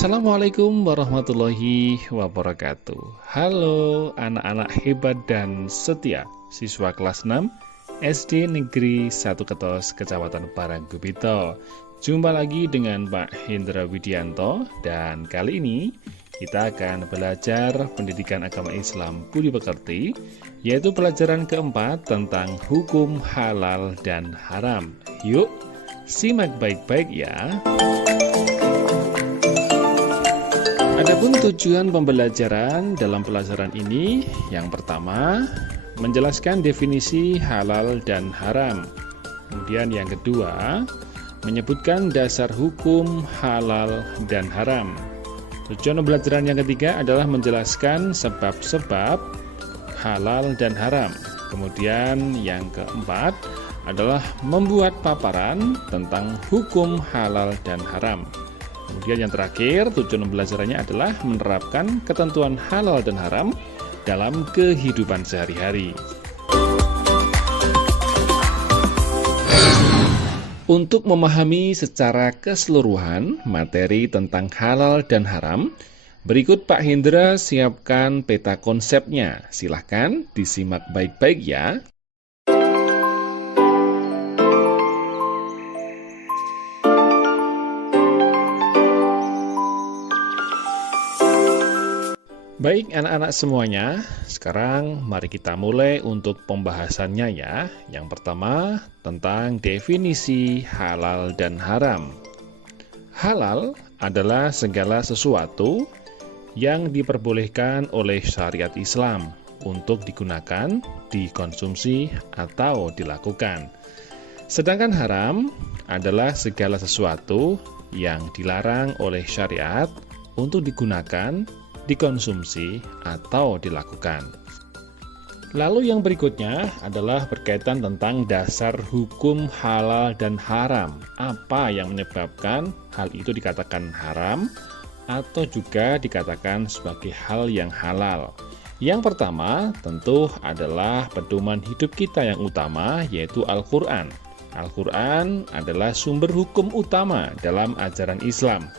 Assalamualaikum warahmatullahi wabarakatuh. Halo anak-anak hebat dan setia, siswa kelas 6 SD Negeri 1 Ketos, Kecamatan Paranggubito. Jumpa lagi dengan Pak Hendra Widianto, dan kali ini kita akan belajar pendidikan agama Islam budi pekerti, yaitu pelajaran keempat tentang hukum halal dan haram. Yuk, simak baik-baik ya. Adapun tujuan pembelajaran dalam pelajaran ini, yang pertama, menjelaskan definisi halal dan haram. Kemudian yang kedua, menyebutkan dasar hukum halal dan haram. Tujuan pembelajaran yang ketiga adalah menjelaskan sebab-sebab halal dan haram. Kemudian yang keempat adalah membuat paparan tentang hukum halal dan haram. Kemudian yang terakhir, tujuan pembelajarannya adalah menerapkan ketentuan halal dan haram dalam kehidupan sehari-hari. Untuk memahami secara keseluruhan materi tentang halal dan haram, berikut Pak Hendra siapkan peta konsepnya. Silahkan disimak baik-baik ya. Baik anak-anak semuanya, sekarang mari kita mulai untuk pembahasannya ya. Yang pertama tentang definisi halal dan haram. Halal adalah segala sesuatu yang diperbolehkan oleh syariat Islam untuk digunakan, dikonsumsi, atau dilakukan. Sedangkan haram adalah segala sesuatu yang dilarang oleh syariat untuk digunakan, dikonsumsi, atau dilakukan. Lalu yang berikutnya adalah berkaitan tentang dasar hukum halal dan haram. Apa yang menyebabkan hal itu dikatakan haram atau juga dikatakan sebagai hal yang halal? Yang pertama tentu adalah pedoman hidup kita yang utama, yaitu Al-Quran. Al-Quran adalah sumber hukum utama dalam ajaran Islam.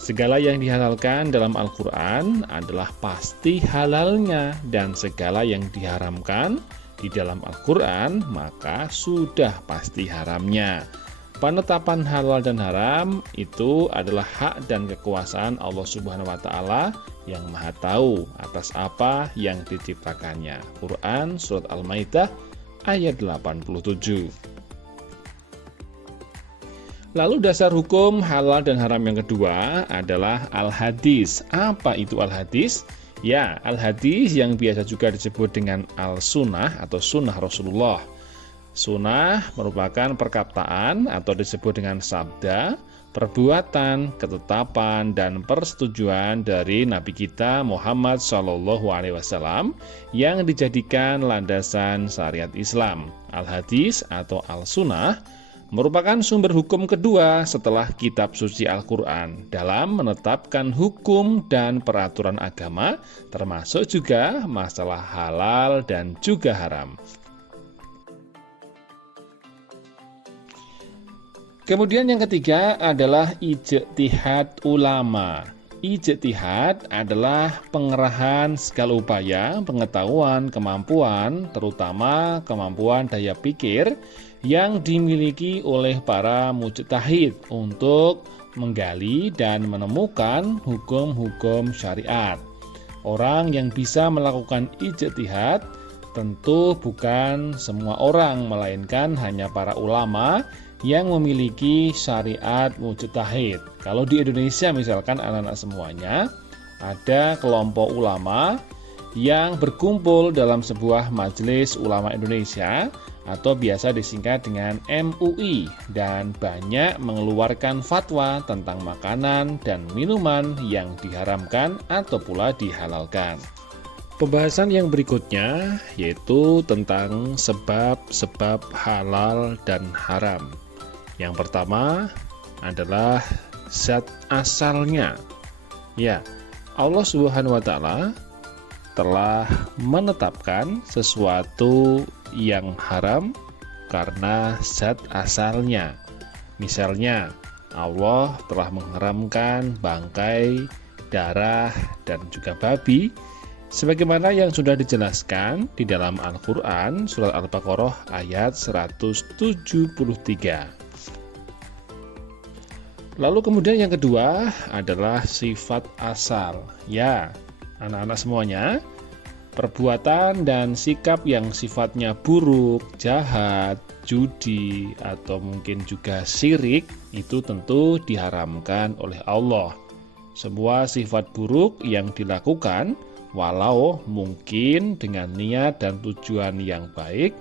Segala yang dihalalkan dalam Al-Quran adalah pasti halalnya, dan segala yang diharamkan di dalam Al-Quran maka sudah pasti haramnya. Penetapan halal dan haram itu adalah hak dan kekuasaan Allah Subhanahu wa Ta'ala yang Maha Tahu atas apa yang diciptakannya. Quran Surat Al-Maidah ayat 87. Lalu dasar hukum halal dan haram yang kedua adalah Al-Hadis. Apa itu Al-Hadis? Ya, Al-Hadis yang biasa juga disebut dengan Al-Sunnah atau Sunnah Rasulullah. Sunnah merupakan perkataan atau disebut dengan sabda, perbuatan, ketetapan, dan persetujuan dari Nabi kita Muhammad SAW yang dijadikan landasan syariat Islam. Al-Hadis atau Al-Sunnah merupakan sumber hukum kedua setelah kitab suci Al-Quran dalam menetapkan hukum dan peraturan agama, termasuk juga masalah halal dan juga haram. Kemudian yang ketiga adalah ijtihad ulama. Ijtihad adalah pengerahan segala upaya, pengetahuan, kemampuan, terutama kemampuan daya pikir yang dimiliki oleh para mujtahid untuk menggali dan menemukan hukum-hukum syariat. Orang yang bisa melakukan ijtihad tentu bukan semua orang, melainkan hanya para ulama yang memiliki syariat mujtahid. Kalau di Indonesia misalkan anak-anak semuanya, ada kelompok ulama yang berkumpul dalam sebuah majelis ulama Indonesia atau biasa disingkat dengan MUI, dan banyak mengeluarkan fatwa tentang makanan dan minuman yang diharamkan atau pula dihalalkan. Pembahasan yang berikutnya yaitu tentang sebab-sebab halal dan haram. Yang pertama adalah zat asalnya. Ya, Allah Subhanahu wa Ta'ala telah menetapkan sesuatu yang haram karena zat asalnya. Misalnya, Allah telah mengharamkan bangkai, darah, dan juga babi, sebagaimana yang sudah dijelaskan di dalam Al-Quran, surat Al-Baqarah ayat 173. Lalu kemudian yang kedua adalah sifat asal. Ya, anak-anak semuanya, perbuatan dan sikap yang sifatnya buruk, jahat, judi, atau mungkin juga syirik, itu tentu diharamkan oleh Allah. Sebuah sifat buruk yang dilakukan, walau mungkin dengan niat dan tujuan yang baik,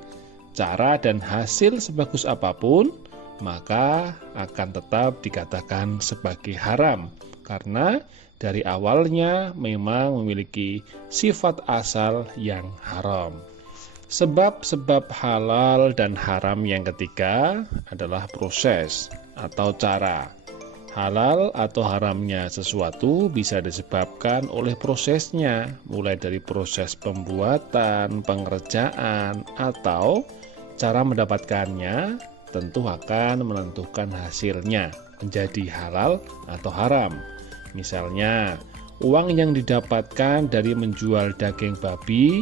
cara dan hasil sebagus apapun, maka akan tetap dikatakan sebagai haram, karena dari awalnya memang memiliki sifat asal yang haram. Sebab-sebab halal dan haram yang ketiga adalah proses atau cara. Halal atau haramnya sesuatu bisa disebabkan oleh prosesnya, mulai dari proses pembuatan, pengerjaan, atau cara mendapatkannya tentu akan menentukan hasilnya menjadi halal atau haram. Misalnya, uang yang didapatkan dari menjual daging babi,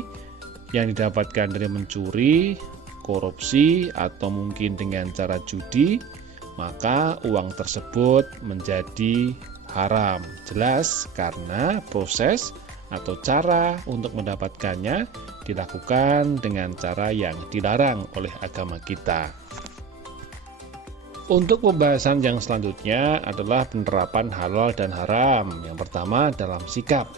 yang didapatkan dari mencuri, korupsi, atau mungkin dengan cara judi, maka uang tersebut menjadi haram. Jelas karena proses atau cara untuk mendapatkannya dilakukan dengan cara yang dilarang oleh agama kita. Untuk pembahasan yang selanjutnya adalah penerapan halal dan haram. Yang pertama dalam sikap.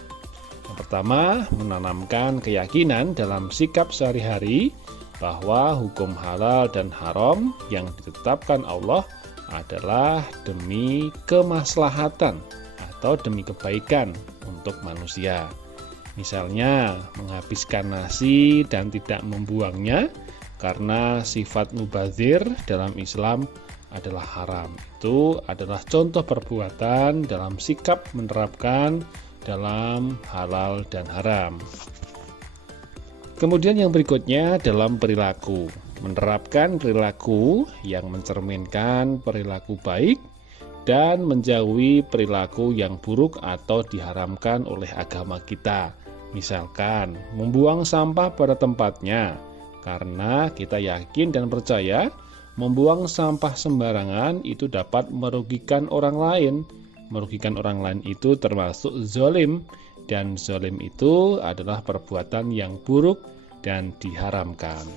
Yang pertama menanamkan keyakinan dalam sikap sehari-hari bahwa hukum halal dan haram yang ditetapkan Allah adalah demi kemaslahatan atau demi kebaikan untuk manusia. Misalnya menghabiskan nasi dan tidak membuangnya karena sifat mubazir dalam Islam adalah haram. Itu adalah contoh perbuatan dalam sikap menerapkan dalam halal dan haram. Kemudian yang berikutnya dalam perilaku. Menerapkan perilaku yang mencerminkan perilaku baik dan menjauhi perilaku yang buruk atau diharamkan oleh agama kita. Misalkan membuang sampah pada tempatnya, karena kita yakin dan percaya membuang sampah sembarangan itu dapat merugikan orang lain. Merugikan orang lain itu termasuk zalim, dan zalim itu adalah perbuatan yang buruk dan diharamkan.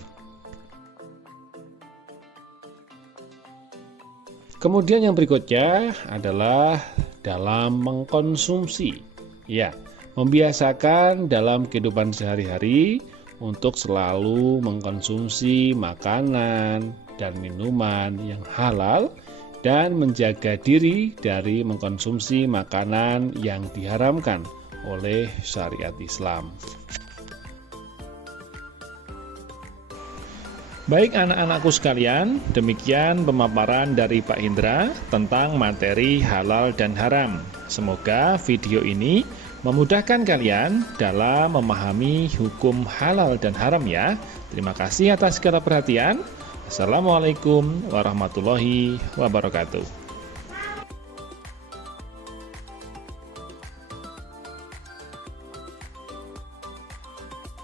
Kemudian yang berikutnya adalah dalam mengkonsumsi. Ya, membiasakan dalam kehidupan sehari-hari untuk selalu mengkonsumsi makanan dan minuman yang halal dan menjaga diri dari mengkonsumsi makanan yang diharamkan oleh syariat Islam. Baik anak-anakku sekalian, demikian pemaparan dari Pak Indra tentang materi halal dan haram. Semoga video ini memudahkan kalian dalam memahami hukum halal dan haram ya. Terima kasih atas segala perhatian. Assalamualaikum warahmatullahi wabarakatuh.